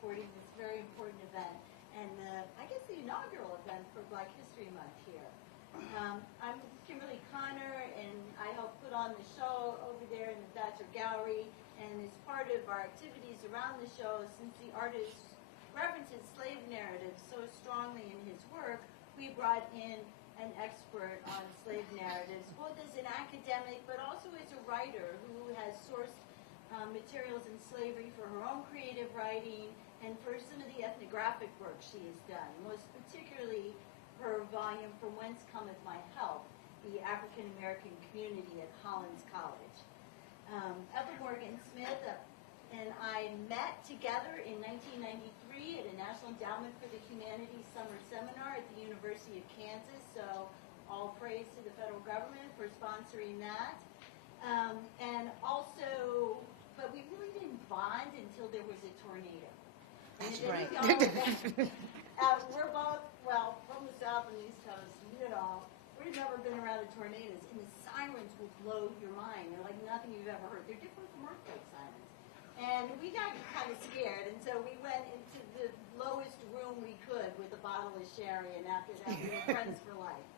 supporting this very important event, and I guess the inaugural event for Black History Month here. I'm Kimberly Connor, and I help put on the show over there in the Thatcher Gallery, and as part of our activities around the show, since the artist references slave narratives so strongly in his work, we brought in an expert on slave narratives, both as an academic but also as a writer who has sourced materials in slavery for her own creative writing and for some of the ethnographic work she has done, most particularly her volume From Whence Cometh My Help, the African American community at Hollins College. Ethel Morgan-Smith and I met together in 1993 at a National Endowment for the Humanities Summer Seminar at the University of Kansas, so all praise to the federal government for sponsoring that. And also, but we really didn't bond until there was a tornado. That's right. We're both, well, from the South and East Coast, you know, we've never been around the tornadoes, and the sirens will blow your mind. They're like nothing you've ever heard. They're different from earthquake sirens. And we got kind of scared, and so we went into the lowest room we could with a bottle of sherry, and after that we were friends for life.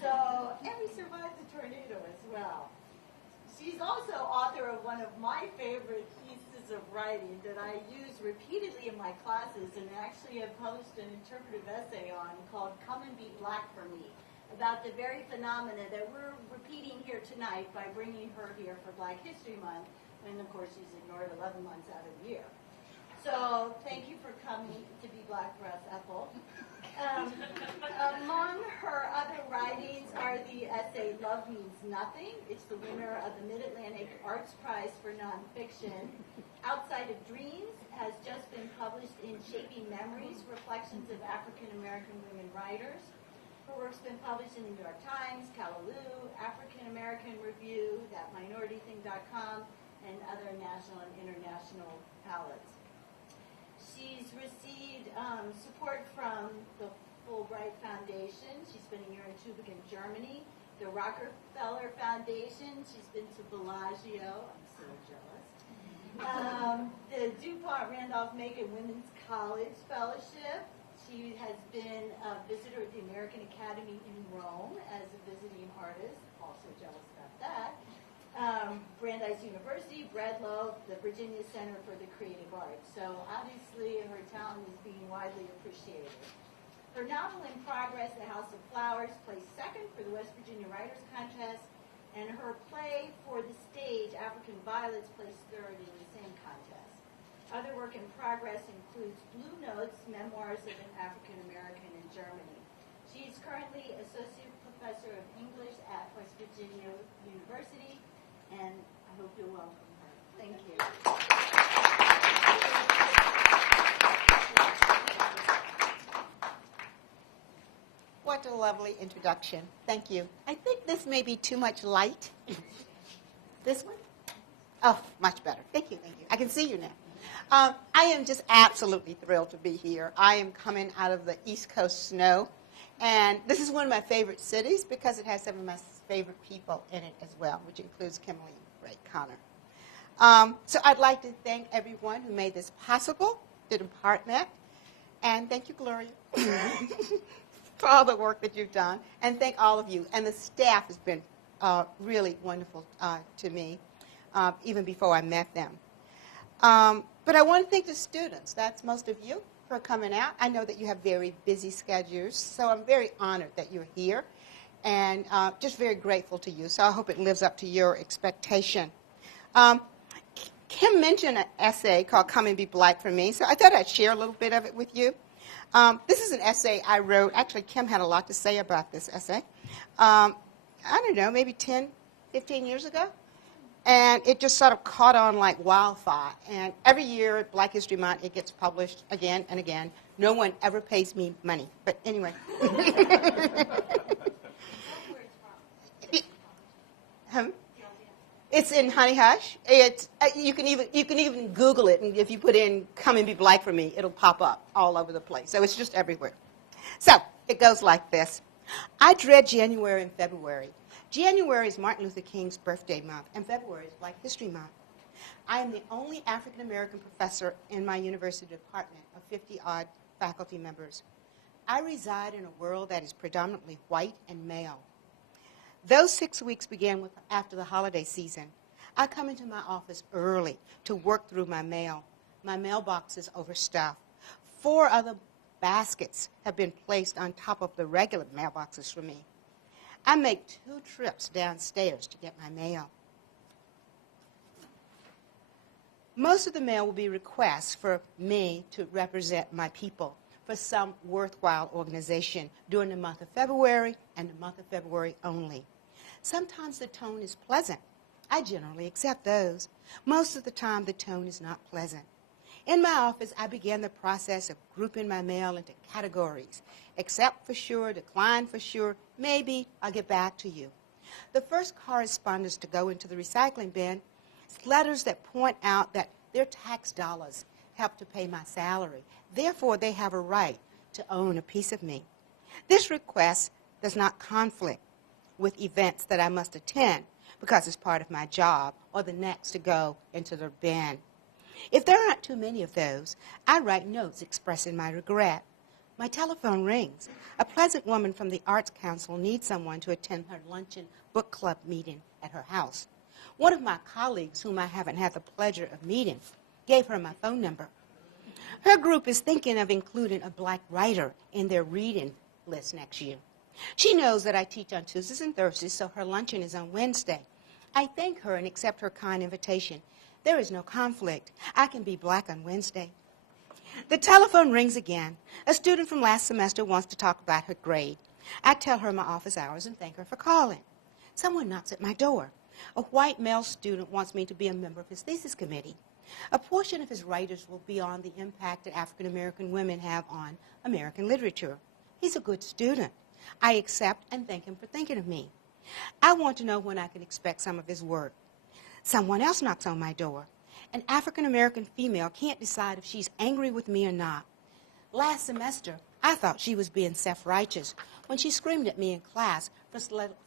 So, and we survived the tornado as well. She's also author of one of my favorite pieces of writing that I use repeatedly in my classes, and actually have published an interpretive essay on called Come and Be Black for Me, about the very phenomena that we're repeating here tonight by bringing her here for Black History Month, and of course she's ignored 11 months out of the year. So thank you for coming to be black for us, Ethel. Among her other writings are the essay Love Means Nothing. It's the winner of the Mid-Atlantic Arts Prize for Nonfiction. Outside of Dreams has just been published in Shaping Memories, Reflections of African American Women Writers. Her work's been published in the New York Times, Callaloo, African American Review, ThatMinorityThing.com, and other national and international outlets. She's received support from the Fulbright Foundation. She's been a year in Tübingen, Germany. The Rockefeller Foundation. She's been to Bellagio. I'm so jealous. The DuPont Randolph-Macon Women's College Fellowship. She has been a visitor at the American Academy in Rome as a visiting artist. Also jealous about that. Brandeis University, Breadloaf, the Virginia Center for the Creative Arts. So obviously her talent is being widely appreciated. Her novel In Progress, The House of Flowers, placed second for the West Virginia Writers Contest, and her play for the stage, African Violets, placed third in the same contest. Other work in progress includes Blue Notes, Memoirs of an African American in Germany. She is currently Associate Professor of English at West Virginia University, and I hope you'll welcome her. Thank you. What a lovely introduction. Thank you. I think this may be too much light. This one? Oh, much better. Thank you, thank you. I can see you now. I am just absolutely thrilled to be here. I am coming out of the East Coast snow, and this is one of my favorite cities because it has some of my favorite people in it as well, which includes Kimberly Ray Connor. So I'd like to thank everyone who made this possible, the department, and thank you, Gloria, for all the work that you've done, and thank all of you. And the staff has been really wonderful to me, even before I met them. But I want to thank the students. That's most of you for coming out. I know that you have very busy schedules, so I'm very honored that you're here, and just very grateful to you. So I hope it lives up to your expectation. Kim mentioned an essay called Come and Be Black for Me, so I thought I'd share a little bit of it with you. This is an essay I wrote. Actually, Kim had a lot to say about this essay. I don't know, maybe 10, 15 years ago. And it just sort of caught on like wildfire. And every year at Black History Month, it gets published again and again. No one ever pays me money. But anyway. It's in Honey Hush. It's you can even Google it, and if you put in "Come and Be Black for Me," it'll pop up all over the place. So it's just everywhere. So it goes like this: I dread January and February. January is Martin Luther King's birthday month, and February is Black History Month. I am the only African American professor in my university department of 50-odd faculty members. I reside in a world that is predominantly white and male. Those 6 weeks began after the holiday season. I come into my office early to work through my mail. My mailbox is overstuffed. 4 other baskets have been placed on top of the regular mailboxes for me. I make 2 trips downstairs to get my mail. Most of the mail will be requests for me to represent my people for some worthwhile organization during the month of February and the month of February only. Sometimes the tone is pleasant. I generally accept those. Most of the time, the tone is not pleasant. In my office, I began the process of grouping my mail into categories. Accept for sure, decline for sure, maybe I'll get back to you. The first correspondence to go into the recycling bin is letters that point out that their tax dollars help to pay my salary. Therefore, they have a right to own a piece of me. This request does not conflict with events that I must attend because it's part of my job or the next to go into the bin. If there aren't too many of those, I write notes expressing my regret. My telephone rings. A pleasant woman from the Arts Council needs someone to attend her luncheon book club meeting at her house. One of my colleagues, whom I haven't had the pleasure of meeting, gave her my phone number. Her group is thinking of including a black writer in their reading list next year. She knows that I teach on Tuesdays and Thursdays, so her luncheon is on Wednesday. I thank her and accept her kind invitation. There is no conflict. I can be black on Wednesday. The telephone rings again. A student from last semester wants to talk about her grade. I tell her my office hours and thank her for calling. Someone knocks at my door. A white male student wants me to be a member of his thesis committee. A portion of his writers will be on the impact that African American women have on American literature. He's a good student. I accept and thank him for thinking of me. I want to know when I can expect some of his work. Someone else knocks on my door. An African American female can't decide if she's angry with me or not. Last semester, I thought she was being self-righteous when she screamed at me in class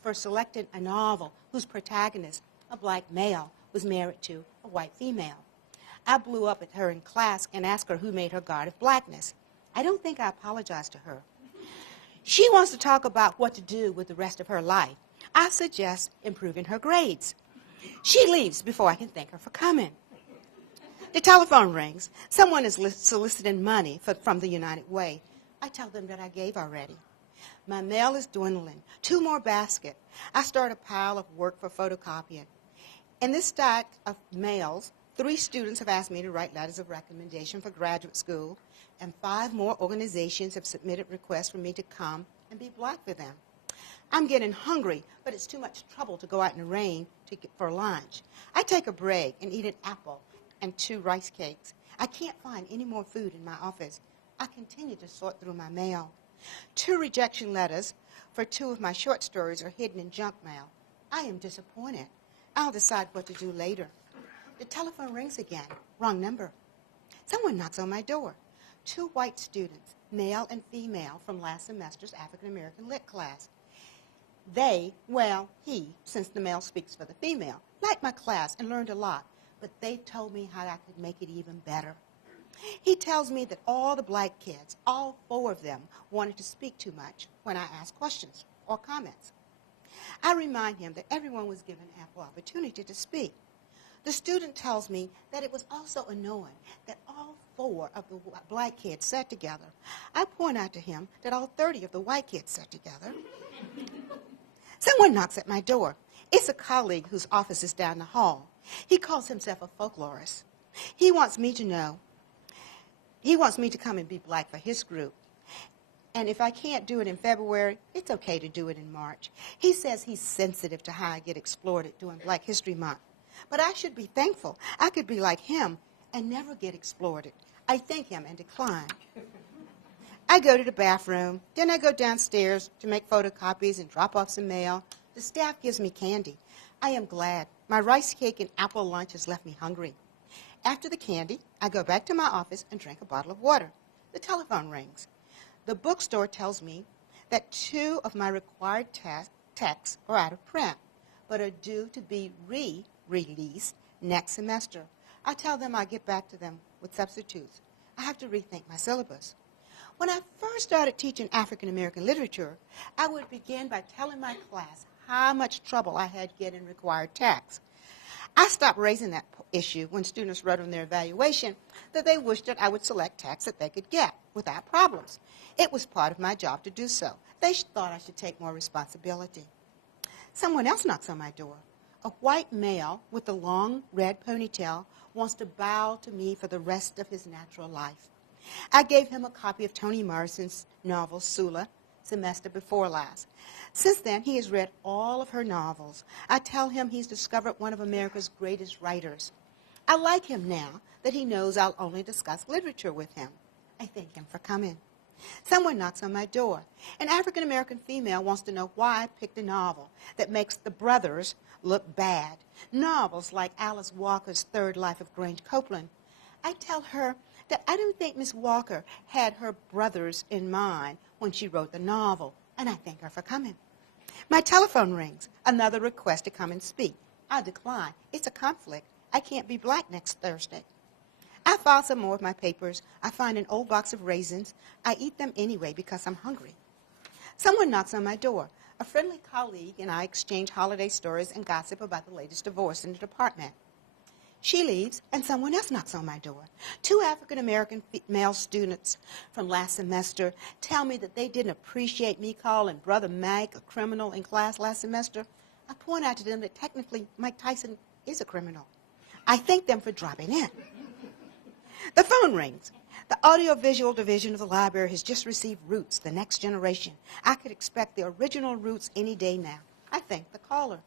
for selecting a novel whose protagonist, a black male, was married to a white female. I blew up at her in class and asked her who made her god of blackness. I don't think I apologized to her. She wants to talk about what to do with the rest of her life. I suggest improving her grades. She leaves before I can thank her for coming. The telephone rings. Someone is soliciting money from the United Way. I tell them that I gave already. My mail is dwindling. 2 more baskets. I start a pile of work for photocopying. In this stack of mails, 3 students have asked me to write letters of recommendation for graduate school, and 5 more organizations have submitted requests for me to come and be black for them. I'm getting hungry, but it's too much trouble to go out in the rain for lunch. I take a break and eat an apple and 2 rice cakes. I can't find any more food in my office. I continue to sort through my mail. 2 rejection letters for 2 of my short stories are hidden in junk mail. I am disappointed. I'll decide what to do later. The telephone rings again. Wrong number. Someone knocks on my door. 2 white students, male and female, from last semester's African American Lit class. He, since the male speaks for the female, liked my class and learned a lot, but they told me how I could make it even better. He tells me that all the black kids, all 4 of them, wanted to speak too much when I asked questions or comments. I remind him that everyone was given ample opportunity to speak. The student tells me that it was also annoying that all 4 of the black kids sat together. I point out to him that all 30 of the white kids sat together. Someone knocks at my door. It's a colleague whose office is down the hall. He calls himself a folklorist. He wants me to come and be black for his group. And if I can't do it in February, it's okay to do it in March. He says he's sensitive to how I get exploited during Black History Month. But I should be thankful. I could be like him and never get exploited. I thank him and decline. I go to the bathroom. Then I go downstairs to make photocopies and drop off some mail. The staff gives me candy. I am glad. My rice cake and apple lunch has left me hungry. After the candy, I go back to my office and drink a bottle of water. The telephone rings. The bookstore tells me that 2 of my required texts are out of print, but are due to be re-released next semester. I tell them I'll get back to them with substitutes. I have to rethink my syllabus. When I first started teaching African American literature, I would begin by telling my class how much trouble I had getting required text. I stopped raising that issue when students wrote on their evaluation that they wished that I would select texts that they could get without problems. It was part of my job to do so. They thought I should take more responsibility. Someone else knocks on my door. A white male with a long red ponytail wants to bow to me for the rest of his natural life. I gave him a copy of Toni Morrison's novel, Sula, semester before last. Since then, he has read all of her novels. I tell him he's discovered one of America's greatest writers. I like him now that he knows I'll only discuss literature with him. I thank him for coming. Someone knocks on my door. An African-American female wants to know why I picked a novel that makes the brothers look bad. Novels like Alice Walker's Third Life of Grange Copeland. I tell her that I don't think Miss Walker had her brothers in mind when she wrote the novel, and I thank her for coming. My telephone rings. Another request to come and speak. I decline. It's a conflict. I can't be black next Thursday. I file some more of my papers. I find an old box of raisins. I eat them anyway because I'm hungry. Someone knocks on my door. A friendly colleague and I exchange holiday stories and gossip about the latest divorce in the department. She leaves, and someone else knocks on my door. 2 African-American male students from last semester tell me that they didn't appreciate me calling Brother Mike a criminal in class last semester. I point out to them that technically Mike Tyson is a criminal. I thank them for dropping in. The phone rings. The audiovisual division of the library has just received Roots, The Next Generation. I could expect the original Roots any day now. I thank the caller.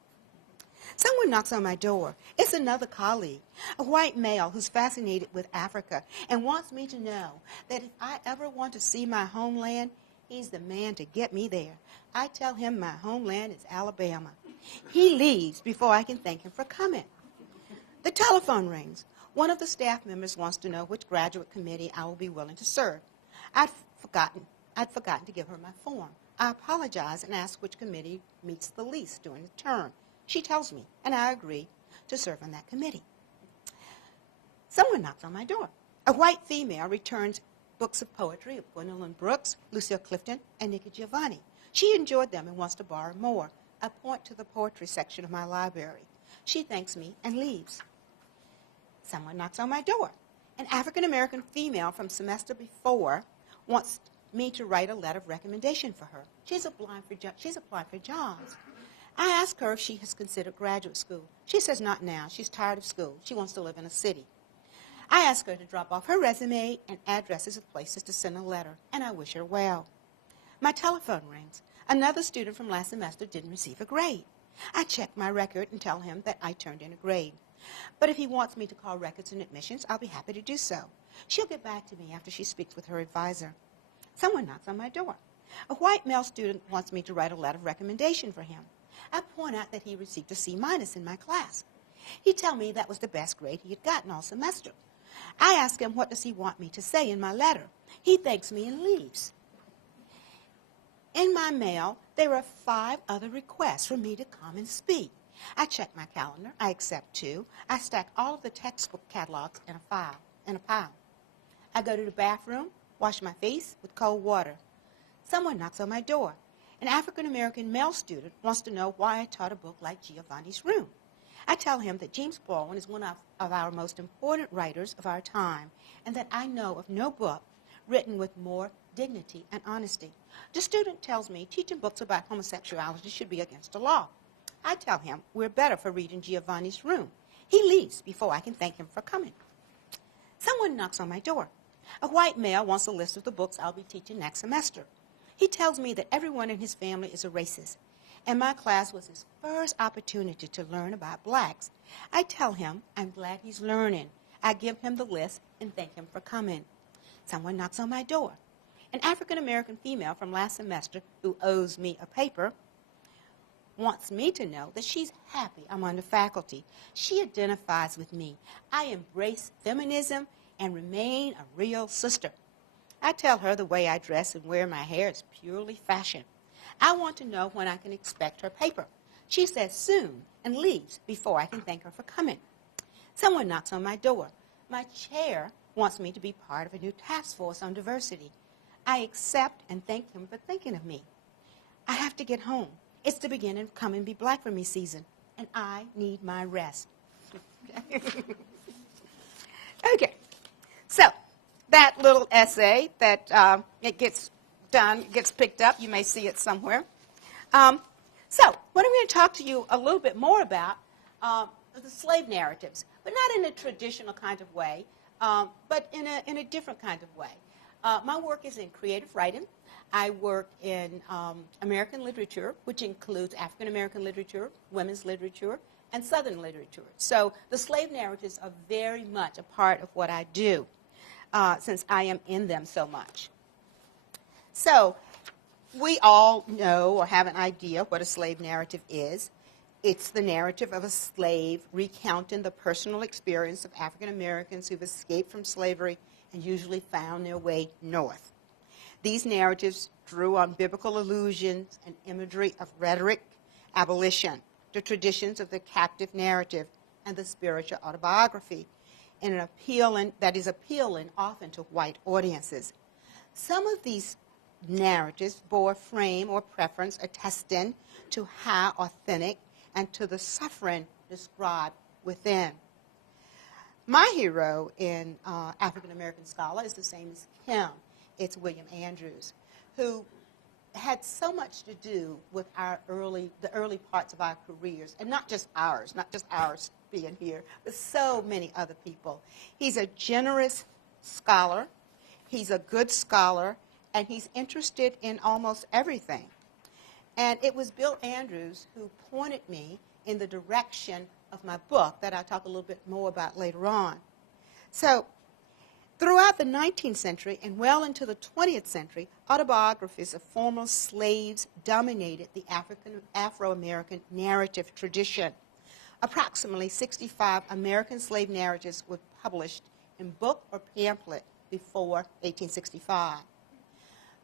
Someone knocks on my door. It's another colleague, a white male who's fascinated with Africa and wants me to know that if I ever want to see my homeland, he's the man to get me there. I tell him my homeland is Alabama. He leaves before I can thank him for coming. The telephone rings. One of the staff members wants to know which graduate committee I will be willing to serve. I'd forgotten to give her my form. I apologize and ask which committee meets the least during the term. She tells me, and I agree to serve on that committee. Someone knocks on my door. A white female returns books of poetry of Gwendolyn Brooks, Lucille Clifton, and Nikki Giovanni. She enjoyed them and wants to borrow more. I point to the poetry section of my library. She thanks me and leaves. Someone knocks on my door. An African-American female from semester before wants me to write a letter of recommendation for her. She's applying for jobs. I ask her if she has considered graduate school. She says not now. She's tired of school. She wants to live in a city. I ask her to drop off her resume and addresses of places to send a letter, and I wish her well. My telephone rings. Another student from last semester didn't receive a grade. I check my record and tell him that I turned in a grade. But if he wants me to call records and admissions, I'll be happy to do so. She'll get back to me after she speaks with her advisor. Someone knocks on my door. A white male student wants me to write a letter of recommendation for him. I point out that he received a C- in my class. He tells me that was the best grade he had gotten all semester. I ask him what does he want me to say in my letter. He thanks me and leaves. In my mail, there are 5 other requests for me to come and speak. I check my calendar. I accept 2. I stack all of the textbook catalogs in a pile. I go to the bathroom, wash my face with cold water. Someone knocks on my door. An African-American male student wants to know why I taught a book like Giovanni's Room. I tell him that James Baldwin is one of our most important writers of our time, and that I know of no book written with more dignity and honesty. The student tells me teaching books about homosexuality should be against the law. I tell him we're better for reading Giovanni's Room. He leaves before I can thank him for coming. Someone knocks on my door. A white male wants a list of the books I'll be teaching next semester. He tells me that everyone in his family is a racist, and my class was his first opportunity to learn about blacks. I tell him I'm glad he's learning. I give him the list and thank him for coming. Someone knocks on my door. An African-American female from last semester who owes me a paper wants me to know that she's happy I'm on the faculty. She identifies with me. I embrace feminism and remain a real sister. I tell her the way I dress and wear my hair is purely fashion. I want to know when I can expect her paper. She says soon and leaves before I can thank her for coming. Someone knocks on my door. My chair wants me to be part of a new task force on diversity. I accept and thank him for thinking of me. I have to get home. It's the beginning of Come and Be Black for Me season, and I need my rest. Okay, so that little essay that it gets done, gets picked up. You may see it somewhere. So what I'm going to talk to you a little bit more about the slave narratives, but not in a traditional kind of way, but in a different kind of way. My work is in creative writing. I work in American literature, which includes African American literature, women's literature, and Southern literature. So the slave narratives are very much a part of what I do, since I am in them so much. So we all know or have an idea what a slave narrative is. It's the narrative of a slave recounting the personal experience of African Americans who've escaped from slavery and usually found their way north. These narratives drew on biblical allusions and imagery of rhetoric, abolition, the traditions of the captive narrative, and the spiritual autobiography, in an appealing often to white audiences. Some of these narratives bore frame or preference attesting to how authentic and to the suffering described within. My hero in African American Scholar is the same as Kim. It's William Andrews, who had so much to do with the early parts of our careers, and not just ours being here, but so many other people. He's a generous scholar, he's a good scholar, and he's interested in almost everything. And it was Bill Andrews who pointed me in the direction of my book that I'll talk a little bit more about later on. So, throughout the 19th century and well into the 20th century, autobiographies of former slaves dominated the Afro-American narrative tradition. Approximately 65 American slave narratives were published in book or pamphlet before 1865.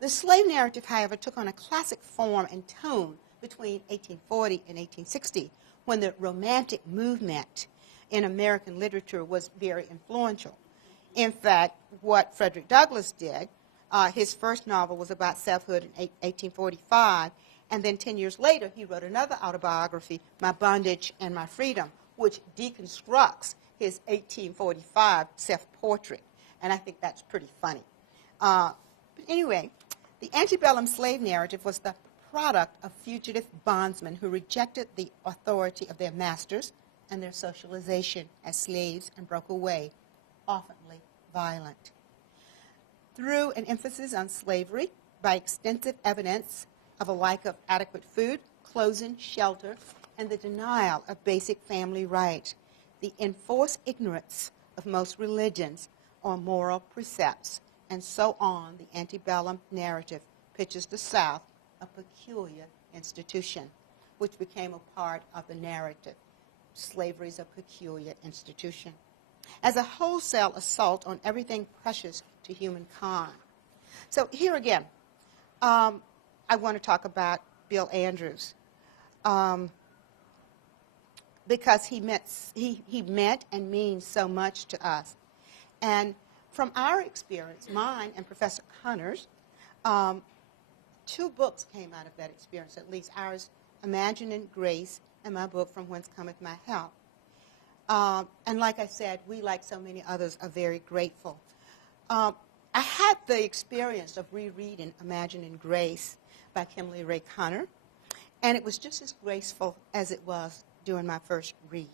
The slave narrative, however, took on a classic form and tone between 1840 and 1860, when the Romantic movement in American literature was very influential. In fact, what Frederick Douglass did, his first novel was about selfhood in 1845, and then 10 years later he wrote another autobiography, My Bondage and My Freedom, which deconstructs his 1845 self-portrait, and I think that's pretty funny. But anyway, the antebellum slave narrative was the product of fugitive bondsmen who rejected the authority of their masters and their socialization as slaves and broke away, oftenly violent. Through an emphasis on slavery, by extensive evidence of a lack of adequate food, clothing, shelter, and the denial of basic family rights, the enforced ignorance of most religions or moral precepts, and so on, the antebellum narrative pictures the South a peculiar institution, which became a part of the narrative. Slavery is a peculiar institution. As a wholesale assault on everything precious to humankind. So here again, I want to talk about Bill Andrews, because he meant and means so much to us. And from our experience, mine and Professor Connor's, 2 books came out of that experience, at least ours, Imagining Grace, and my book, From Whence Cometh My Help. And like I said, we, like so many others, are very grateful. I had the experience of rereading Imagining Grace by Kimberly Ray Connor, and it was just as graceful as it was during my first read.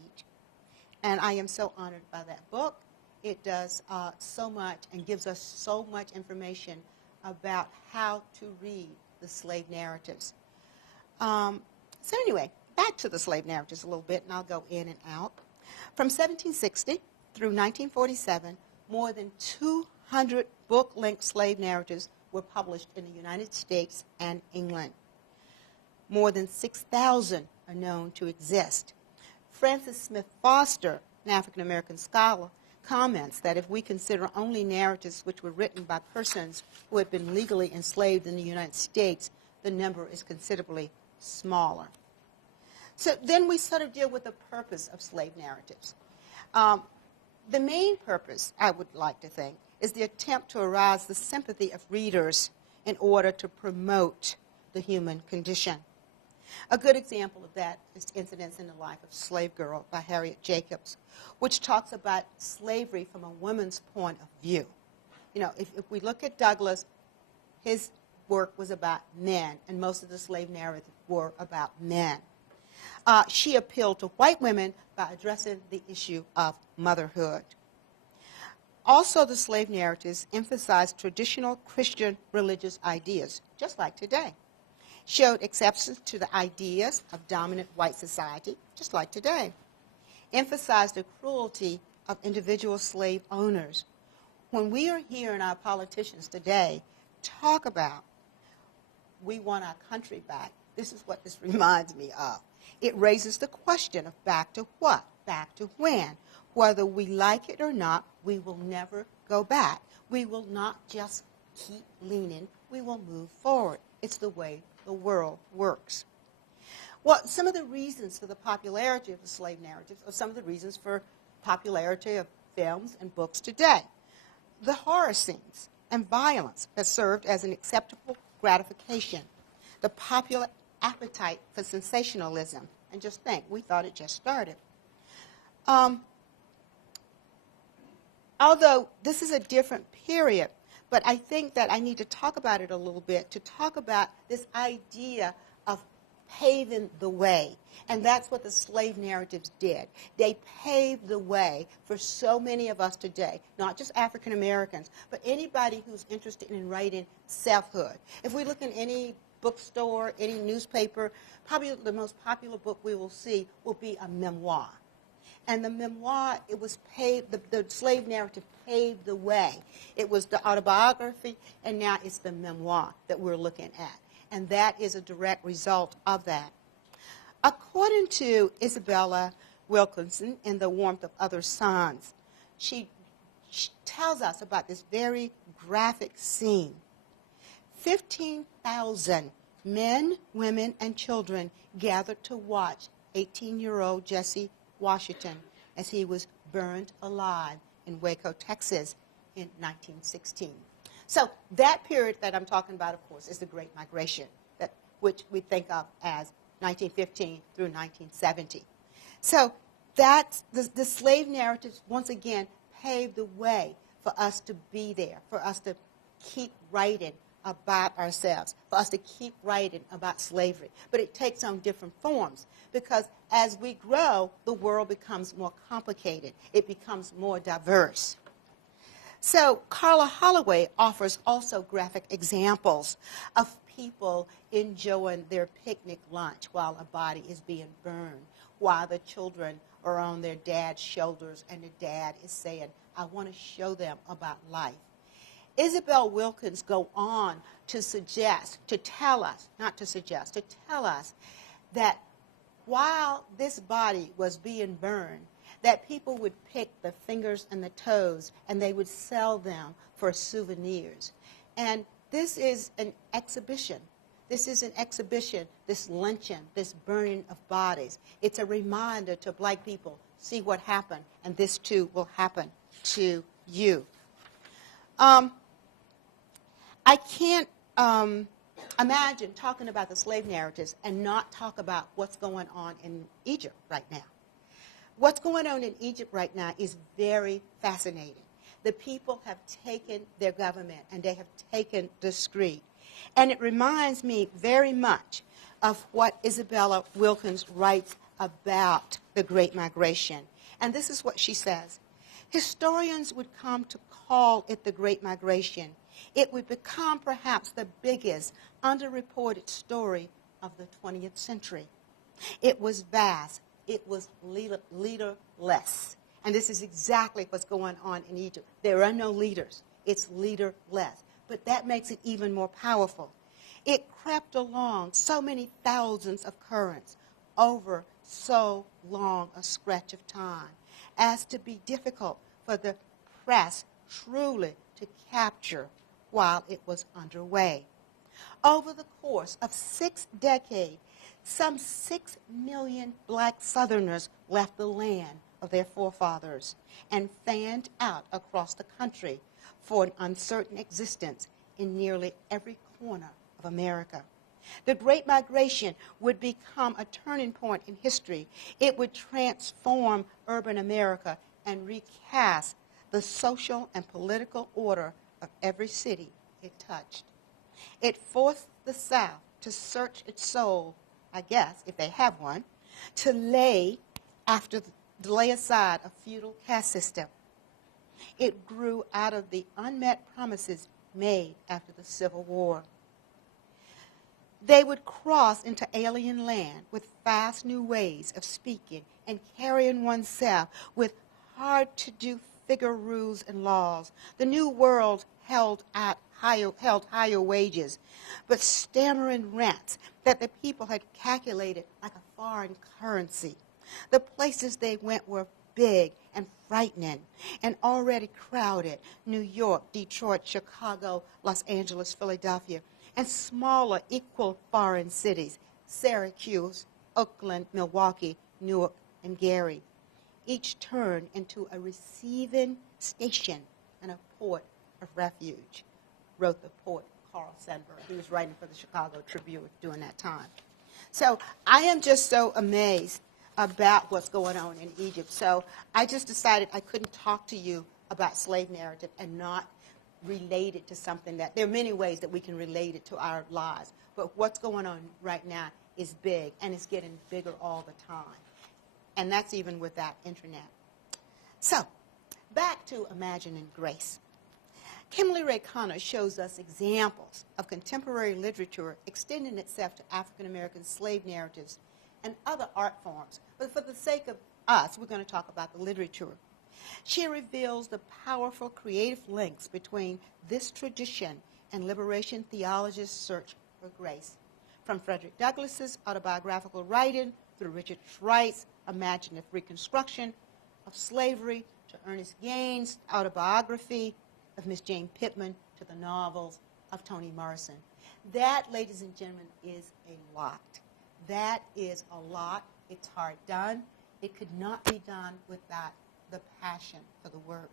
And I am so honored by that book. It does so much and gives us so much information about how to read the slave narratives. So anyway, back to the slave narratives a little bit, and I'll go in and out. From 1760 through 1947, more than 200 book-length slave narratives were published in the United States and England. More than 6,000 are known to exist. Francis Smith Foster, an African-American scholar, comments that if we consider only narratives which were written by persons who had been legally enslaved in the United States, the number is considerably smaller. So then we sort of deal with the purpose of slave narratives. The main purpose, I would like to think, is the attempt to arouse the sympathy of readers in order to promote the human condition. A good example of that is Incidents in the Life of Slave Girl by Harriet Jacobs, which talks about slavery from a woman's point of view. You know, if we look at Douglass, his work was about men, and most of the slave narratives were about men. She appealed to white women by addressing the issue of motherhood. Also, the slave narratives emphasized traditional Christian religious ideas, just like today. Showed exceptions to the ideas of dominant white society, just like today. Emphasized the cruelty of individual slave owners. When we are hearing our politicians today talk about, we want our country back, this is what this reminds me of. It raises the question of back to what? Back to when? Whether we like it or not, we will never go back. We will not just keep leaning. We will move forward. It's the way the world works. Well, some of the reasons for the popularity of the slave narratives are some of the reasons for popularity of films and books today. The horror scenes and violence has served as an acceptable gratification. The popular appetite for sensationalism. And just think, we thought it just started. Although this is a different period, but I think that I need to talk about it a little bit, to talk about this idea of paving the way. And that's what the slave narratives did. They paved the way for so many of us today, not just African Americans, but anybody who's interested in writing selfhood. If we look in any bookstore, any newspaper, probably the most popular book we will see will be a memoir. And the memoir, it was paved, the slave narrative paved the way. It was the autobiography, and now it's the memoir that we're looking at. And that is a direct result of that. According to Isabella Wilkinson in The Warmth of Other Suns, she tells us about this very graphic scene. 15,000 men, women, and children gathered to watch 18-year-old Jesse Washington as he was burned alive in Waco, Texas in 1916. So that period that I'm talking about, of course, is the Great Migration, which we think of as 1915 through 1970. So that's the slave narratives, once again, paved the way for us to be there, for us to keep writing about ourselves, for us to keep writing about slavery. But it takes on different forms because as we grow, the world becomes more complicated. It becomes more diverse. So Carla Holloway offers also graphic examples of people enjoying their picnic lunch while a body is being burned, while the children are on their dad's shoulders and the dad is saying, I want to show them about life. Isabel Wilkins go on to tell us that while this body was being burned, that people would pick the fingers and the toes and they would sell them for souvenirs. And this is an exhibition. This lynching, this burning of bodies. It's a reminder to black people, see what happened, and this too will happen to you. I can't imagine talking about the slave narratives and not talk about what's going on in Egypt right now. What's going on in Egypt right now is very fascinating. The people have taken their government and they have taken the street. And it reminds me very much of what Isabella Wilkins writes about the Great Migration. And this is what she says. Historians would come to call it the Great Migration. It would become perhaps the biggest underreported story of the 20th century. It was vast. It was leaderless. And this is exactly what's going on in Egypt. There are no leaders. It's leaderless. But that makes it even more powerful. It crept along so many thousands of currents over so long a stretch of time as to be difficult for the press truly to capture while it was underway. Over the course of 6 decades, some 6 million black Southerners left the land of their forefathers and fanned out across the country for an uncertain existence in nearly every corner of America. The Great Migration would become a turning point in history. It would transform urban America and recast the social and political order of every city it touched. It forced the South to search its soul, I guess, if they have one, to lay aside a feudal caste system. It grew out of the unmet promises made after the Civil War. They would cross into alien land with fast new ways of speaking and carrying oneself with hard-to-do figure rules and laws. The new world held higher wages, but stammering rents that the people had calculated like a foreign currency. The places they went were big and frightening and already crowded: New York, Detroit, Chicago, Los Angeles, Philadelphia, and smaller, equal foreign cities: Syracuse, Oakland, Milwaukee, Newark, and Gary. Each turned into a receiving station and a port of refuge, wrote the poet Carl Sandburg. He was writing for the Chicago Tribune during that time. So I am just so amazed about what's going on in Egypt. So I just decided I couldn't talk to you about slave narrative and not relate it to something that, there are many ways that we can relate it to our lives, but what's going on right now is big, and it's getting bigger all the time. And that's even without internet. So, back to Imagining Grace. Kimberly Ray Connor shows us examples of contemporary literature extending itself to African American slave narratives and other art forms. But for the sake of us, we're going to talk about the literature. She reveals the powerful creative links between this tradition and liberation theologists' search for grace. From Frederick Douglass's autobiographical writing through Richard Wright's imaginative reconstruction of slavery to Ernest Gaines' autobiography of Miss Jane Pittman to the novels of Toni Morrison. That, ladies and gentlemen, is a lot. That is a lot. It's hard done. It could not be done without the passion for the work.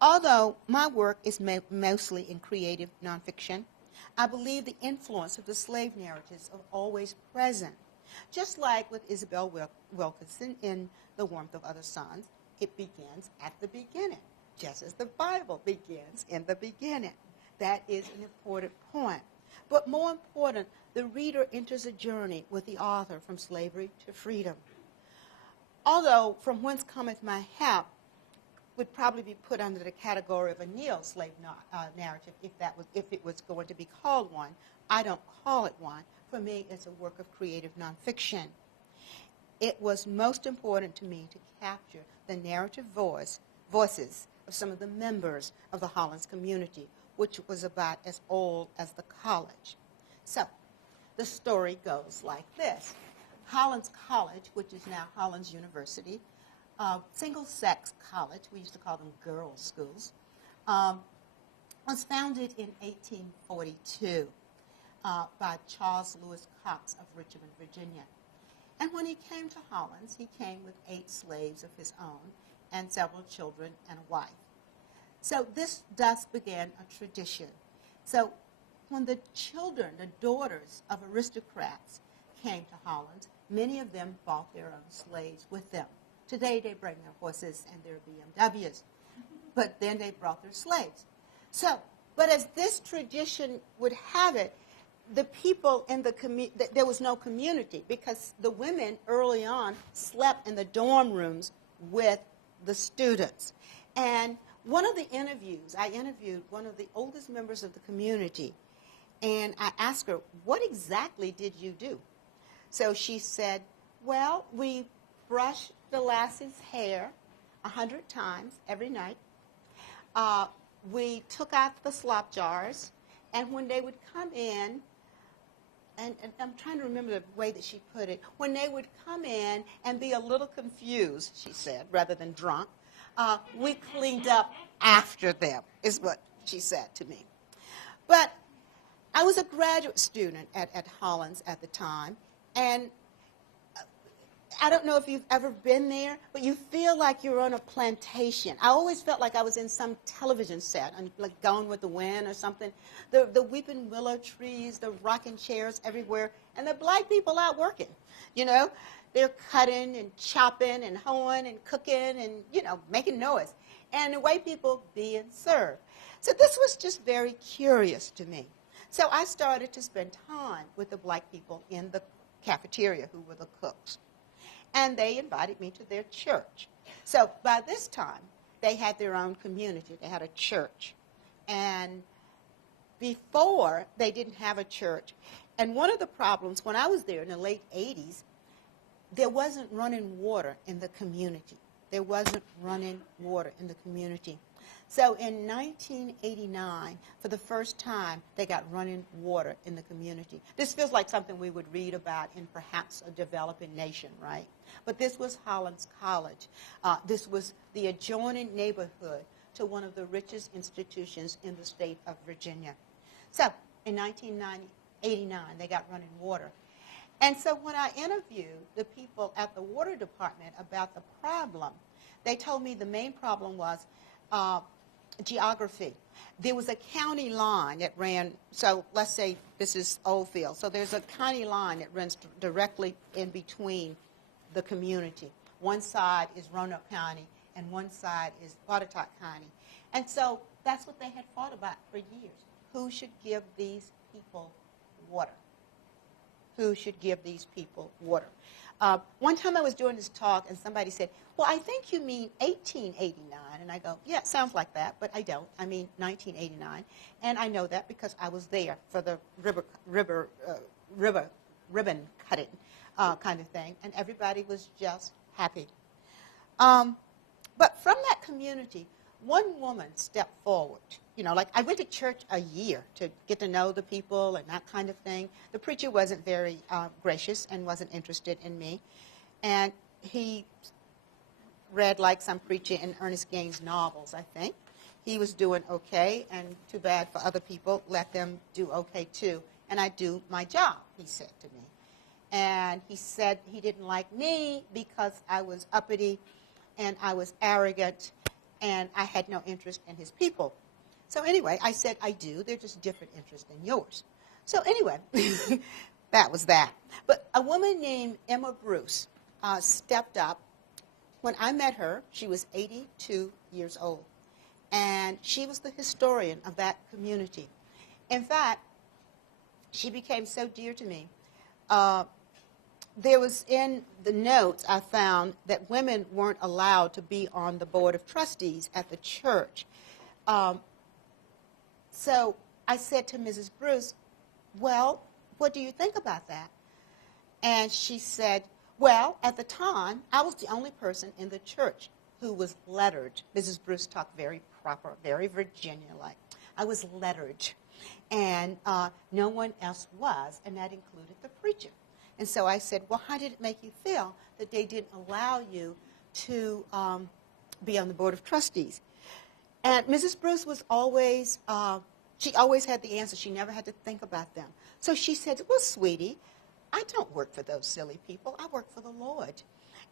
Although my work is mostly in creative nonfiction, I believe the influence of the slave narratives are always present. Just like with Isabel Wilkinson in The Warmth of Other Suns, it begins at the beginning, just as the Bible begins in the beginning. That is an important point. But more important, the reader enters a journey with the author from slavery to freedom. Although From Whence Cometh My Help would probably be put under the category of a neo-slave narrative if it was going to be called one, I don't call it one. For me, it's a work of creative nonfiction. It was most important to me to capture the narrative voices of some of the members of the Hollins community, which was about as old as the college. So, the story goes like this. Hollins College, which is now Hollins University, single-sex college, we used to call them girls' schools, was founded in 1842 by Charles Lewis Cox of Richmond, Virginia. And when he came to Hollins, he came with 8 slaves of his own and several children and a wife. So this thus began a tradition. So when the children, the daughters of aristocrats came to Hollins, many of them brought their own slaves with them. Today they bring their horses and their BMWs, but then they brought their slaves. So, but as this tradition would have it, the people in the community, there was no community because the women early on slept in the dorm rooms with the students. And one of the interviews, I interviewed one of the oldest members of the community, and I asked her, what exactly did you do? So she said, well, we brushed the lass's hair 100 times every night. We took out the slop jars, and when they would come in, and I'm trying to remember the way that she put it, when they would come in and be a little confused, she said, rather than drunk, we cleaned up after them, is what she said to me. But I was a graduate student at Hollins at the time, and I don't know if you've ever been there, but you feel like you're on a plantation. I always felt like I was in some television set, like Gone with the Wind or something. The weeping willow trees, the rocking chairs everywhere, and the black people out working, you know. They're cutting and chopping and hoeing and cooking and, making noise. And the white people being served. So this was just very curious to me. So I started to spend time with the black people in the cafeteria who were the cooks. And they invited me to their church. So by this time, they had their own community. They had a church. And before, they didn't have a church. And one of the problems, when I was there in the late 80s, there wasn't running water in the community. There wasn't running water in the community. So in 1989, for the first time, they got running water in the community. This feels like something we would read about in perhaps a developing nation, right? But this was Hollins College. This was the adjoining neighborhood to one of the richest institutions in the state of Virginia. So in 1989, they got running water. And so when I interviewed the people at the water department about the problem, they told me the main problem was geography. There was a county line that ran, so let's say this is Oldfield. So there's a county line that runs directly in between the community. One side is Roanoke County, and one side is Botetourt County. And so that's what they had fought about for years. Who should give these people water? Who should give these people water? One time I was doing this talk, and somebody said, well, I think you mean 1889. And I go, yeah, it sounds like that, but I don't. I mean 1989. And I know that because I was there for the ribbon cutting kind of thing, and everybody was just happy. But from that community, one woman stepped forward. Like I went to church a year to get to know the people and that kind of thing. The preacher wasn't very gracious and wasn't interested in me. And he read like some preacher in Ernest Gaines' novels, I think. He was doing okay, and too bad for other people. Let them do okay, too. And I do my job, he said to me. And he said he didn't like me because I was uppity and I was arrogant and I had no interest in his people. So anyway, I said, I do. They're just different interests than yours. So anyway, that was that. But a woman named Emma Bruce stepped up. When I met her, she was 82 years old. And she was the historian of that community. In fact, she became so dear to me. There was in the notes I found that women weren't allowed to be on the board of trustees at the church. So I said to Mrs. Bruce, well, what do you think about that? And she said, well, at the time, I was the only person in the church who was lettered. Mrs. Bruce talked very proper, very Virginia-like. I was lettered, and no one else was, and that included the preacher. And so I said, well, how did it make you feel that they didn't allow you to be on the board of trustees? And Mrs. Bruce was always, she always had the answer. She never had to think about them. So she said, well, sweetie, I don't work for those silly people. I work for the Lord.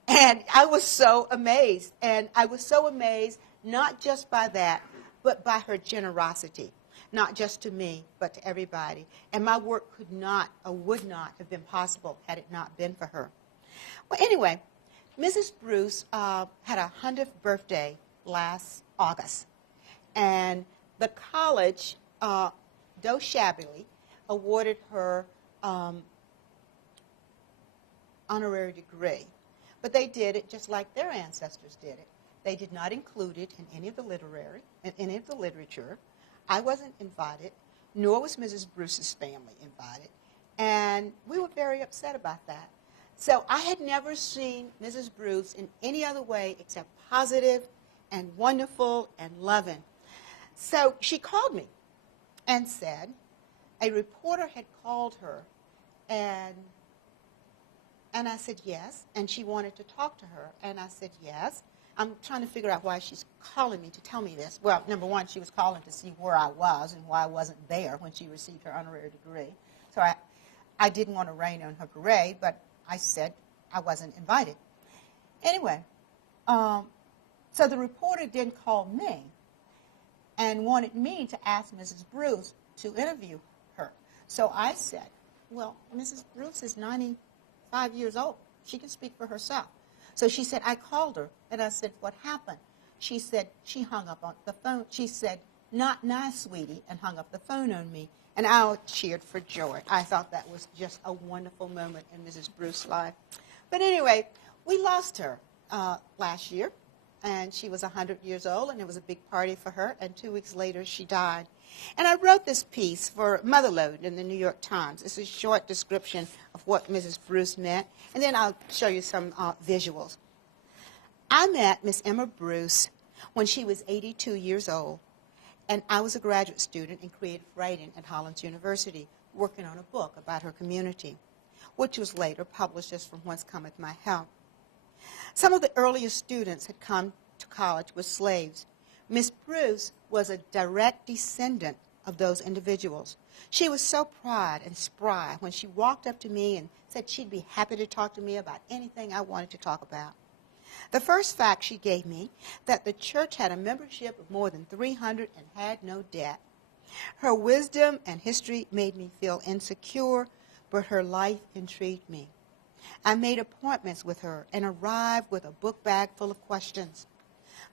And I was so amazed. And I was so amazed not just by that, but by her generosity. Not just to me, but to everybody. And my work could not or would not have been possible had it not been for her. Well, anyway, Mrs. Bruce had her 100th birthday last August. And the college, though shabbily, awarded her honorary degree. But they did it just like their ancestors did it. They did not include it in any of the literature. I wasn't invited, nor was Mrs. Bruce's family invited. And we were very upset about that. So I had never seen Mrs. Bruce in any other way except positive and wonderful and loving. So she called me and said a reporter had called her, and I said yes, and she wanted to talk to her, and I said yes. I'm trying to figure out why she's calling me to tell me this. Well, number one, she was calling to see where I was and why I wasn't there when she received her honorary degree. So I didn't want to rain on her parade, but I said I wasn't invited. Anyway, so the reporter then called me and wanted me to ask Mrs. Bruce to interview her. So I said, well, Mrs. Bruce is 95 years old. She can speak for herself. So she said, I called her, and I said, what happened? She said, she hung up on the phone. She said, not nice, sweetie, and hung up the phone on me. And I cheered for joy. I thought that was just a wonderful moment in Mrs. Bruce's life. But anyway, we lost her last year, and she was 100 years old, and it was a big party for her, and 2 weeks later she died. And I wrote this piece for Motherlode in the New York Times. It's a short description of what Mrs. Bruce meant, and then I'll show you some visuals. I met Miss Emma Bruce when she was 82 years old, and I was a graduate student in creative writing at Hollins University, working on a book about her community, which was later published as From Whence Cometh My Help. Some of the earliest students had come to college with slaves. Miss Bruce was a direct descendant of those individuals. She was so proud and spry when she walked up to me and said she'd be happy to talk to me about anything I wanted to talk about. The first fact she gave me, that the church had a membership of more than 300 and had no debt. Her wisdom and history made me feel insecure, but her life intrigued me. I made appointments with her and arrived with a book bag full of questions.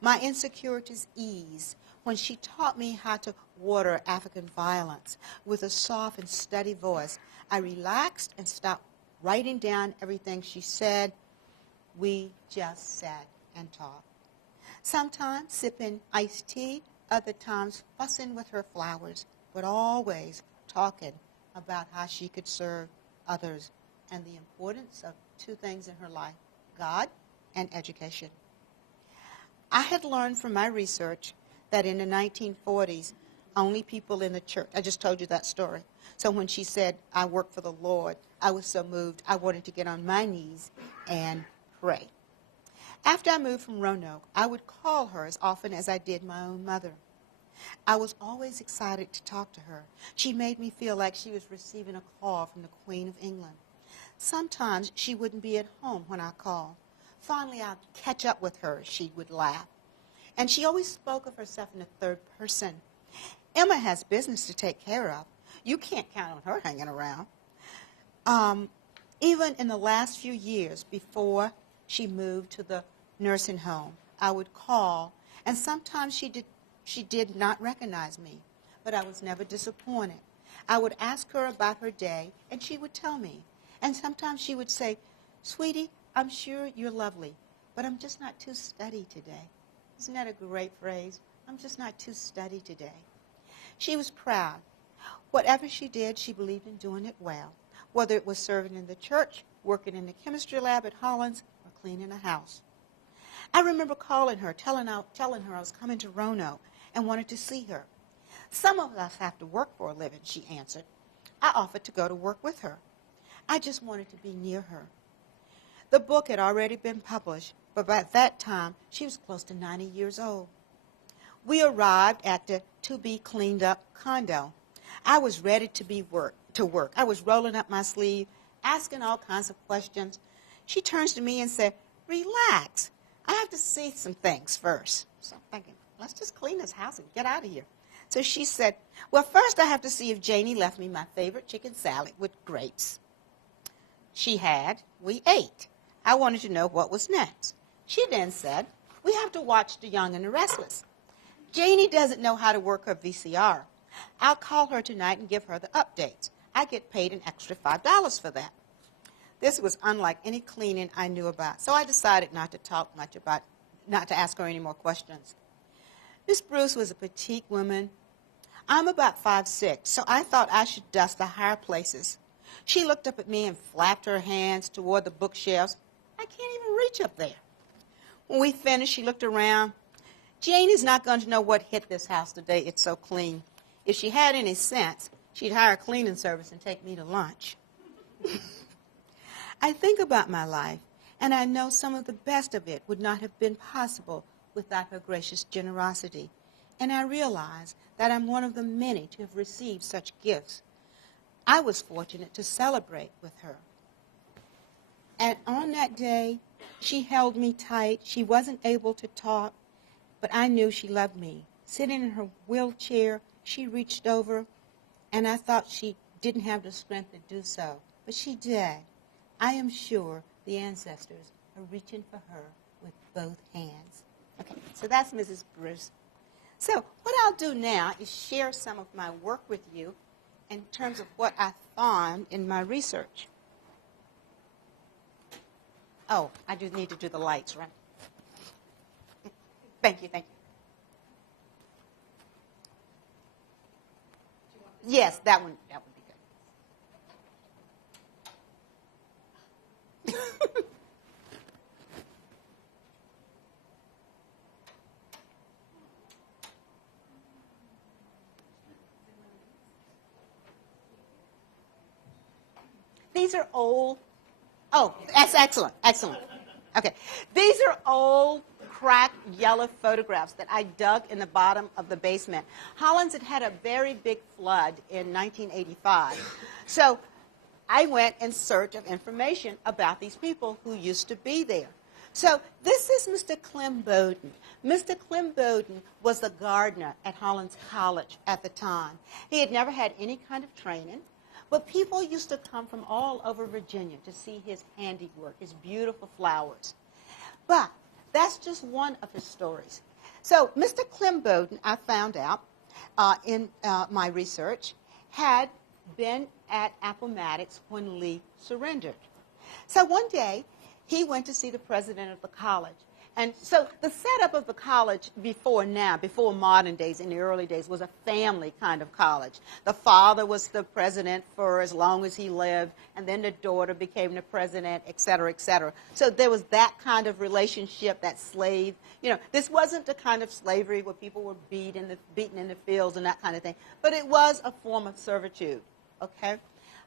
My insecurities eased when she taught me how to water African violence with a soft and steady voice. I relaxed and stopped writing down everything she said. We just sat and talked. Sometimes sipping iced tea, other times fussing with her flowers, but always talking about how she could serve others and the importance of two things in her life, God and education. I had learned from my research that in the 1940s, only people in the church, I just told you that story. So when she said, I work for the Lord, I was so moved, I wanted to get on my knees and pray. After I moved from Roanoke, I would call her as often as I did my own mother. I was always excited to talk to her. She made me feel like she was receiving a call from the Queen of England. Sometimes she wouldn't be at home when I called. Finally, I'd catch up with her, she would laugh. And she always spoke of herself in the third person. Emma has business to take care of. You can't count on her hanging around. Even in the last few years before she moved to the nursing home, I would call, and sometimes she did not recognize me, but I was never disappointed. I would ask her about her day, and she would tell me. And sometimes she would say, sweetie, I'm sure you're lovely, but I'm just not too steady today. Isn't that a great phrase? I'm just not too steady today. She was proud. Whatever she did, she believed in doing it well, whether it was serving in the church, working in the chemistry lab at Hollins, or cleaning a house. I remember calling her, telling her I was coming to Roanoke and wanted to see her. Some of us have to work for a living, she answered. I offered to go to work with her. I just wanted to be near her. The book had already been published, but by that time, she was close to 90 years old. We arrived at the to-be-cleaned-up condo. I was ready to work. I was rolling up my sleeve, asking all kinds of questions. She turns to me and said, relax. I have to see some things first. So I'm thinking, let's just clean this house and get out of here. So she said, well, first I have to see if Janie left me my favorite chicken salad with grapes. She had. We ate. I wanted to know what was next. She then said, we have to watch The Young and the Restless. Janie doesn't know how to work her VCR. I'll call her tonight and give her the updates. I get paid an extra $5 for that. This was unlike any cleaning I knew about, so I decided not to ask her any more questions. Miss Bruce was a petite woman. I'm about 5'6", so I thought I should dust the higher places. She looked up at me and flapped her hands toward the bookshelves. I can't even reach up there. When we finished, she looked around. Jane is not going to know what hit this house today. It's so clean. If she had any sense, she'd hire a cleaning service and take me to lunch. I think about my life, and I know some of the best of it would not have been possible without her gracious generosity. And I realize that I'm one of the many to have received such gifts. I was fortunate to celebrate with her. And on that day, she held me tight. She wasn't able to talk, but I knew she loved me. Sitting in her wheelchair, she reached over, and I thought she didn't have the strength to do so, but she did. I am sure the ancestors are reaching for her with both hands. Okay, so that's Mrs. Bruce. So what I'll do now is share some of my work with you in terms of what I found in my research. Oh, I do need to do the lights, right? Thank you, thank you. Yes, that would be good. These are old. Oh, that's excellent, excellent. Okay, these are old, cracked, yellow photographs that I dug in the bottom of the basement. Hollins had a very big flood in 1985. So I went in search of information about these people who used to be there. So this is Mr. Clem Bowden. Mr. Clem Bowden was the gardener at Hollins College at the time. He had never had any kind of training, but people used to come from all over Virginia to see his handiwork, his beautiful flowers. But that's just one of his stories. So Mr. Clem Bowden, I found out in my research, had been at Appomattox when Lee surrendered. So one day, he went to see the president of the college. And so the setup of the college before modern days, in the early days, was a family kind of college. The father was the president for as long as he lived, and then the daughter became the president, et cetera, et cetera. So there was that kind of relationship, that slave. You know, this wasn't the kind of slavery where people were beaten in the fields and that kind of thing, but it was a form of servitude, okay?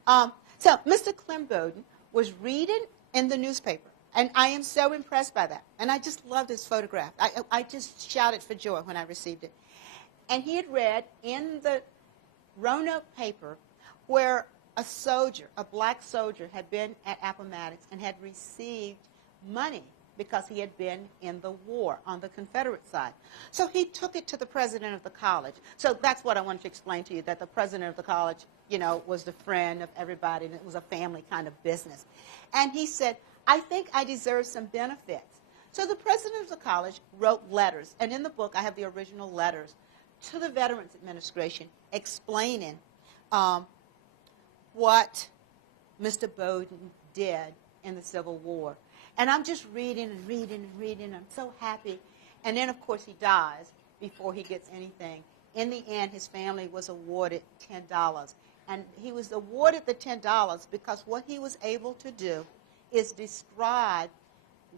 So Mr. Clem Bowden was reading in the newspaper. And I am so impressed by that. And I just loved his photograph. I just shouted for joy when I received it. And he had read in the Roanoke paper where a soldier, a black soldier, had been at Appomattox and had received money because he had been in the war on the Confederate side. So he took it to the president of the college. So that's what I wanted to explain to you, that the president of the college, you know, was the friend of everybody, and it was a family kind of business. And he said, I think I deserve some benefits. So the president of the college wrote letters, and in the book I have the original letters, to the Veterans Administration explaining what Mr. Bowden did in the Civil War. And I'm just reading and reading and reading. I'm so happy. And then, of course, he dies before he gets anything. In the end, his family was awarded $10. And he was awarded the $10 because what he was able to do is describe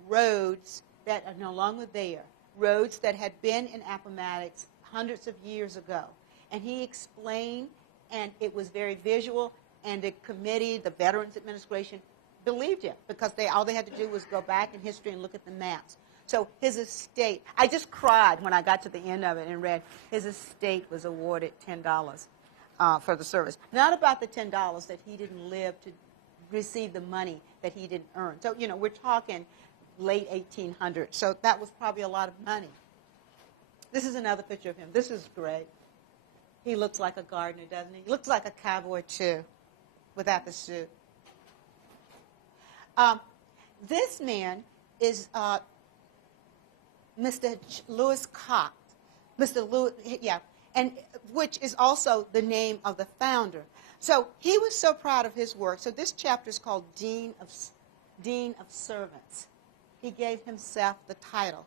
roads that are no longer there, roads that had been in Appomattox hundreds of years ago. And he explained, and it was very visual, and the committee, the Veterans Administration, believed him because all they had to do was go back in history and look at the maps. So his estate, I just cried when I got to the end of it and read his estate was awarded $10 for the service. Not about the $10 that he didn't live to receive the money that he didn't earn. So, you know, we're talking late 1800s. So that was probably a lot of money. This is another picture of him. This is great. He looks like a gardener, doesn't he? He looks like a cowboy, too, without the suit. This man is Mr. Lewis Cox. Mr. Lewis, yeah, and which is also the name of the founder. So he was so proud of his work. So this chapter is called Dean of Servants. He gave himself the title.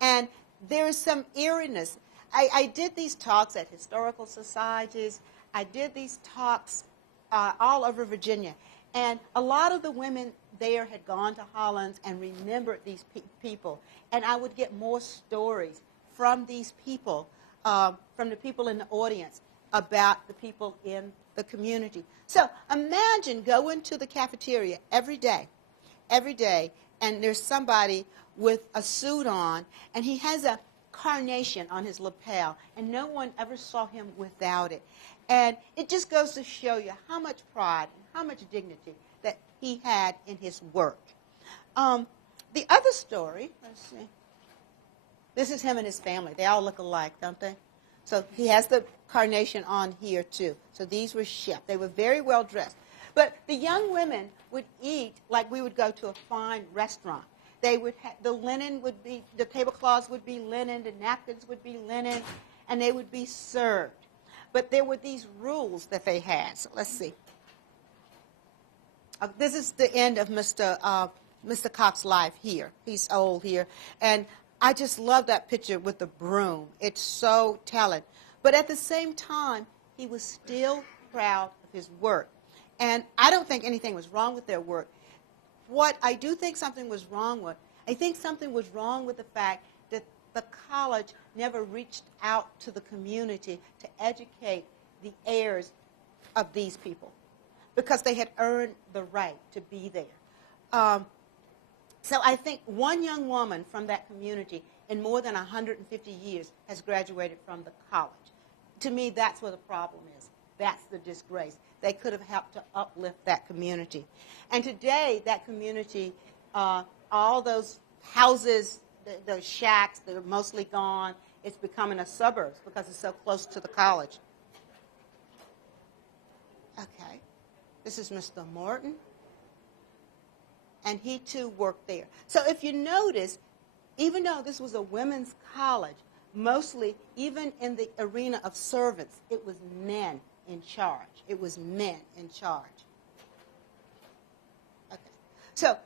And there is some eeriness. I did these talks at historical societies. I did these talks all over Virginia. And a lot of the women there had gone to Hollins and remembered these people. And I would get more stories from these people, from the people in the audience, about the people in the community. So imagine going to the cafeteria every day, and there's somebody with a suit on, and he has a carnation on his lapel, and no one ever saw him without it. And it just goes to show you how much pride and how much dignity that he had in his work. The other story, let's see. This is him and his family. They all look alike, don't they? So he has the carnation on here, too. So these were shipped. They were very well dressed. But the young women would eat like we would go to a fine restaurant. They would the linen would be, the tablecloths would be linen, the napkins would be linen, and they would be served. But there were these rules that they had. So let's see. This is the end of Mr. Cox's life here. He's old here. And I just love that picture with the broom. It's so telling. But at the same time, he was still proud of his work. And I don't think anything was wrong with their work. What I do think something was wrong with, I think something was wrong with the fact that the college never reached out to the community to educate the heirs of these people because they had earned the right to be there. So I think one young woman from that community in more than 150 years has graduated from the college. To me, that's where the problem is. That's the disgrace. They could have helped to uplift that community. And today, that community, all those houses, those shacks, they're mostly gone. It's becoming a suburb because it's so close to the college. Okay. This is Mr. Morton. And he, too, worked there. So if you notice, even though this was a women's college, mostly, even in the arena of servants, it was men in charge. It was men in charge. Okay. So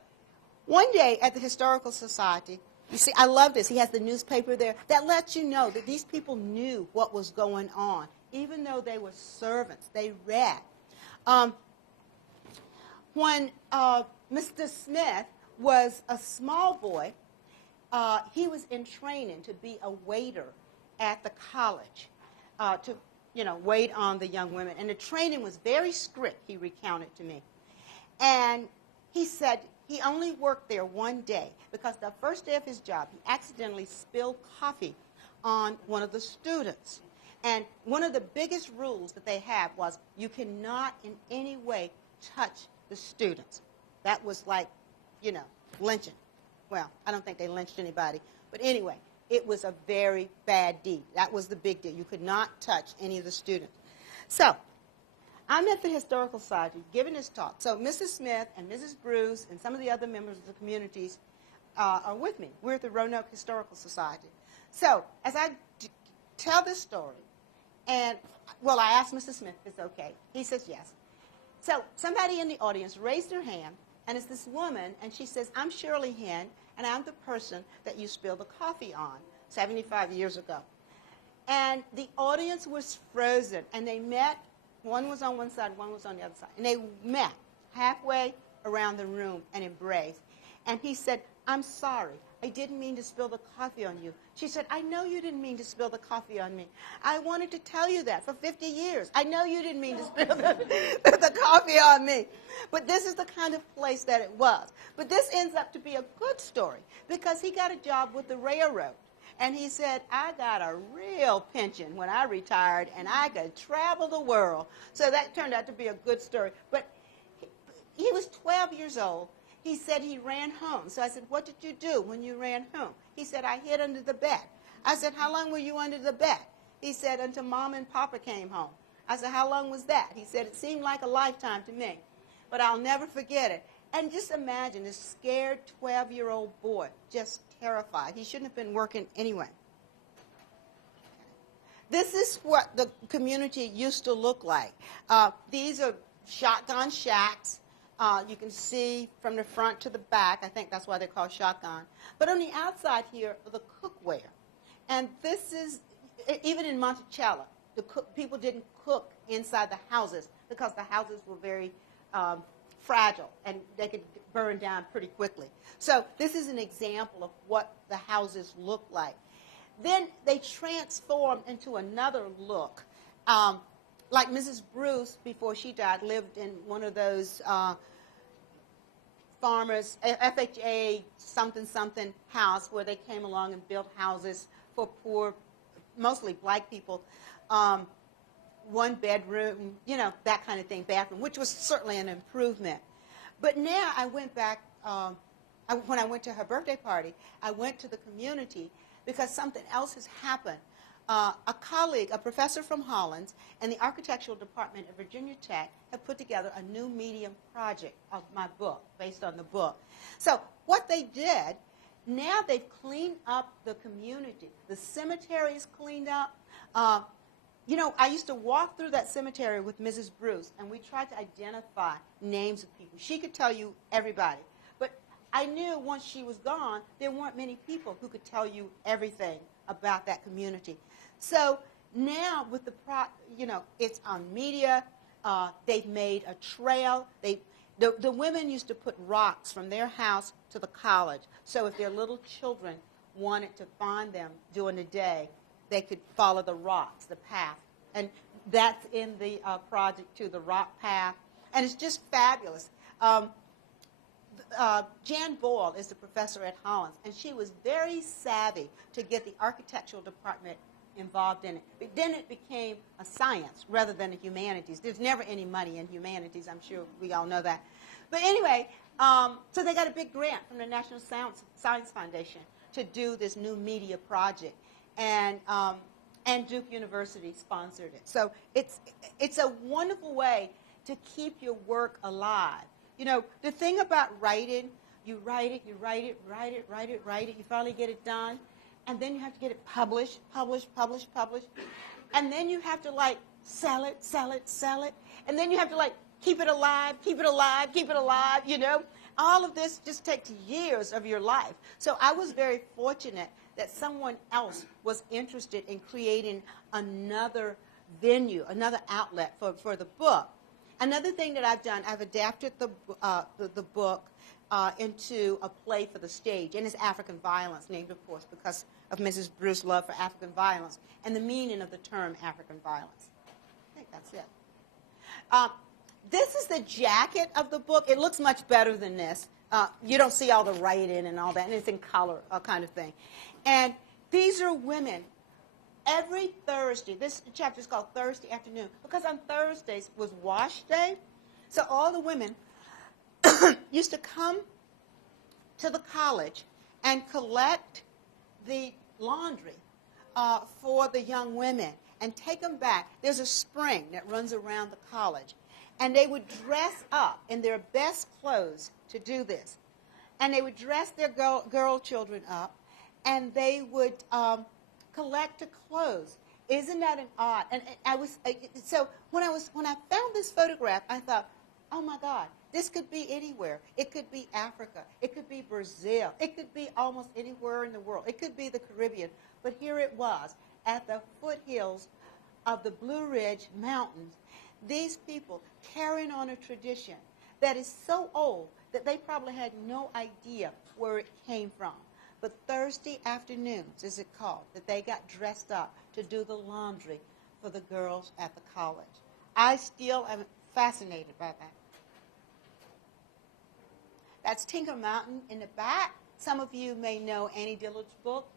one day at the Historical Society, you see, I love this. He has the newspaper there. That lets you know that these people knew what was going on. Even though they were servants, they read. When Mr. Smith was a small boy, he was in training to be a waiter at the college to, wait on the young women. And the training was very strict, he recounted to me. And he said he only worked there one day because the first day of his job, he accidentally spilled coffee on one of the students. And one of the biggest rules that they had was you cannot in any way touch the students. That was like, lynching. Well, I don't think they lynched anybody. But anyway, it was a very bad deed. That was the big deal. You could not touch any of the students. So I'm at the Historical Society giving this talk. So Mrs. Smith and Mrs. Bruce and some of the other members of the communities are with me. We're at the Roanoke Historical Society. So as I tell this story, and, well, I asked Mr. Smith if it's okay. He says yes. So somebody in the audience raised their hand, and it's this woman, and she says, I'm Shirley Henn, and I'm the person that you spilled the coffee on 75 years ago. And the audience was frozen, and they met. One was on one side, one was on the other side. And they met halfway around the room and embraced. And he said, I'm sorry. I didn't mean to spill the coffee on you. She said, I know you didn't mean to spill the coffee on me. I wanted to tell you that for 50 years. I know you didn't mean to spill the coffee on me. But this is the kind of place that it was. But this ends up to be a good story because he got a job with the railroad. And he said, I got a real pension when I retired, and I could travel the world. So that turned out to be a good story. But he was 12 years old. He said he ran home. So I said, what did you do when you ran home? He said, I hid under the bed. I said, how long were you under the bed? He said, until Mom and Papa came home. I said, how long was that? He said, it seemed like a lifetime to me, but I'll never forget it. And just imagine this scared 12-year-old boy, just terrified. He shouldn't have been working anyway. This is what the community used to look like. These are shotgun shacks. You can see from the front to the back. I think that's why they're called shotgun. But on the outside here are the cookware. And this is, even in Monticello, people didn't cook inside the houses because the houses were very fragile and they could burn down pretty quickly. So this is an example of what the houses look like. Then they transformed into another look. Like Mrs. Bruce, before she died, lived in one of those farmers, FHA something house where they came along and built houses for poor, mostly black people. One bedroom, that kind of thing, bathroom, which was certainly an improvement. But now I went back when I went to her birthday party, I went to the community because something else has happened. A colleague, a professor from Holland, and the architectural department at Virginia Tech have put together a new medium project of my book, based on the book. So what they did, now they've cleaned up the community. The cemetery is cleaned up. You know, I used to walk through that cemetery with Mrs. Bruce, and we tried to identify names of people. She could tell you everybody. But I knew once she was gone, there weren't many people who could tell you everything about that community. So now with it's on media. They've made a trail. The women used to put rocks from their house to the college. So if their little children wanted to find them during the day, they could follow the rocks, the path. And that's in the project too, the rock path. And it's just fabulous. Jan Boyle is the professor at Hollins, and she was very savvy to get the architectural department involved in it. But then it became a science rather than a humanities. There's never any money in humanities. I'm sure we all know that. But anyway, so they got a big grant from the National Science Foundation to do this new media project, and Duke University sponsored it. So it's a wonderful way to keep your work alive. You know, the thing about writing, you write it, you finally get it done, and then you have to get it published, and then you have to, like, sell it, and then you have to, like, keep it alive, you know. All of this just takes years of your life. So I was very fortunate that someone else was interested in creating another venue, another outlet for the book. Another thing that I've done, I've adapted the book into a play for the stage, and it's African violence, named, of course, because of Mrs. Bruce's love for African violence and the meaning of the term African violence. I think that's it. This is the jacket of the book. It looks much better than this. You don't see all the writing and all that, and it's in color kind of thing. And these are women. Every Thursday, this chapter is called Thursday Afternoon, because on Thursdays was wash day. So all the women used to come to the college and collect the laundry for the young women and take them back. There's a spring that runs around the college. And they would dress up in their best clothes to do this. And they would dress their girl children up, and they would collect the clothes. Isn't that an odd? And so when I found this photograph, I thought, oh my God, this could be anywhere. It could be Africa. It could be Brazil. It could be almost anywhere in the world. It could be the Caribbean. But here it was at the foothills of the Blue Ridge Mountains. These people carrying on a tradition that is so old that they probably had no idea where it came from. But Thursday afternoons, is it called, that they got dressed up to do the laundry for the girls at the college. I still am fascinated by that. That's Tinker Mountain in the back. Some of you may know Annie Dillard's book,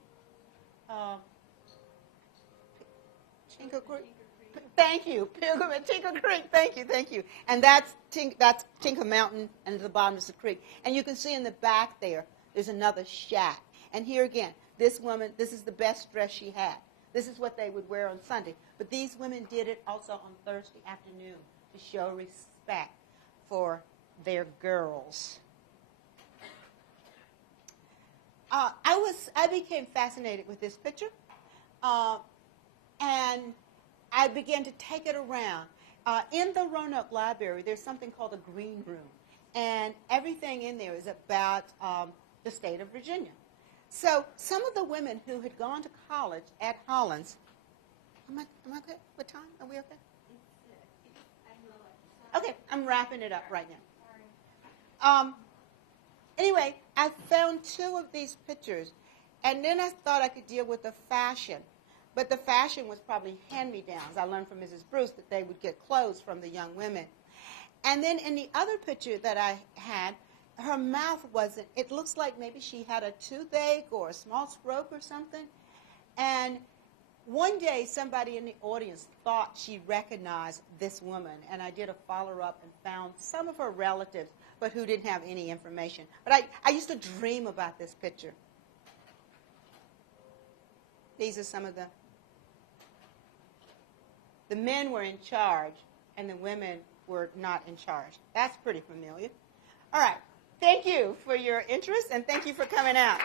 Tinker Creek. Thank you, Pilgrim at Tinker Creek. Thank you. And that's Tinker Mountain, and at the bottom is the creek. And you can see in the back there's another shack. And here again, this woman, this is the best dress she had. This is what they would wear on Sunday. But these women did it also on Thursday afternoon to show respect for their girls. I became fascinated with this picture, and I began to take it around. In the Roanoke Library, there's something called a green room, and everything in there is about the state of Virginia. So some of the women who had gone to college at Hollins, am I okay? What time? Are we okay? Okay, I'm wrapping it up right now. Anyway, I found two of these pictures, and then I thought I could deal with the fashion. But the fashion was probably hand-me-downs. I learned from Mrs. Bruce that they would get clothes from the young women. And then in the other picture that I had, her mouth wasn't, it looks like maybe she had a toothache or a small stroke or something. And One day, somebody in the audience thought she recognized this woman, and I did a follow-up and found some of her relatives, but who didn't have any information. But I used to dream about this picture. These are some of the men were in charge, and the women were not in charge. That's pretty familiar. All right. Thank you for your interest, and thank you for coming out.